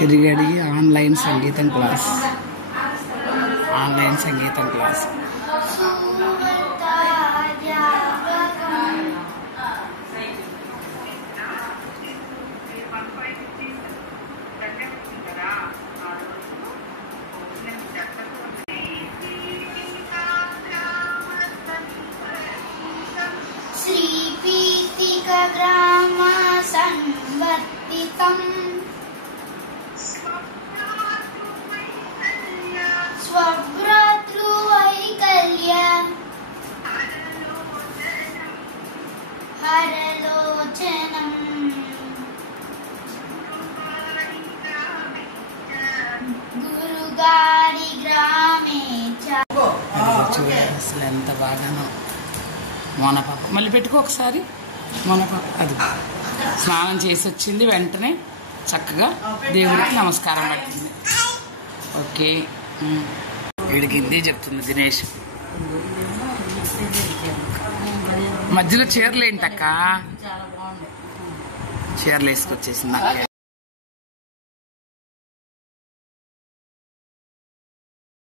చిరిగడి online సంగీతం class. Online సంగీతం class. శ్రీపీఠికా గ్రామ సంవర్తితం స్వభ్రాతృవైకల్య హరలోచనం గురుగారి గ్రామే అసలు ఎంత బాగానో. మోనపాప మళ్ళీ పెట్టుకో ఒకసారి. మోనపాప అది స్నానం చేసి వచ్చింది, వెంటనే చక్కగా దేవుడికి నమస్కారం పెట్టింది. ఓకే, వీడికి హిందీ చెప్తుంది దినేష్. మధ్యలో చీరలు ఏంటక్క? చీరలు వేసుకొచ్చేసింది.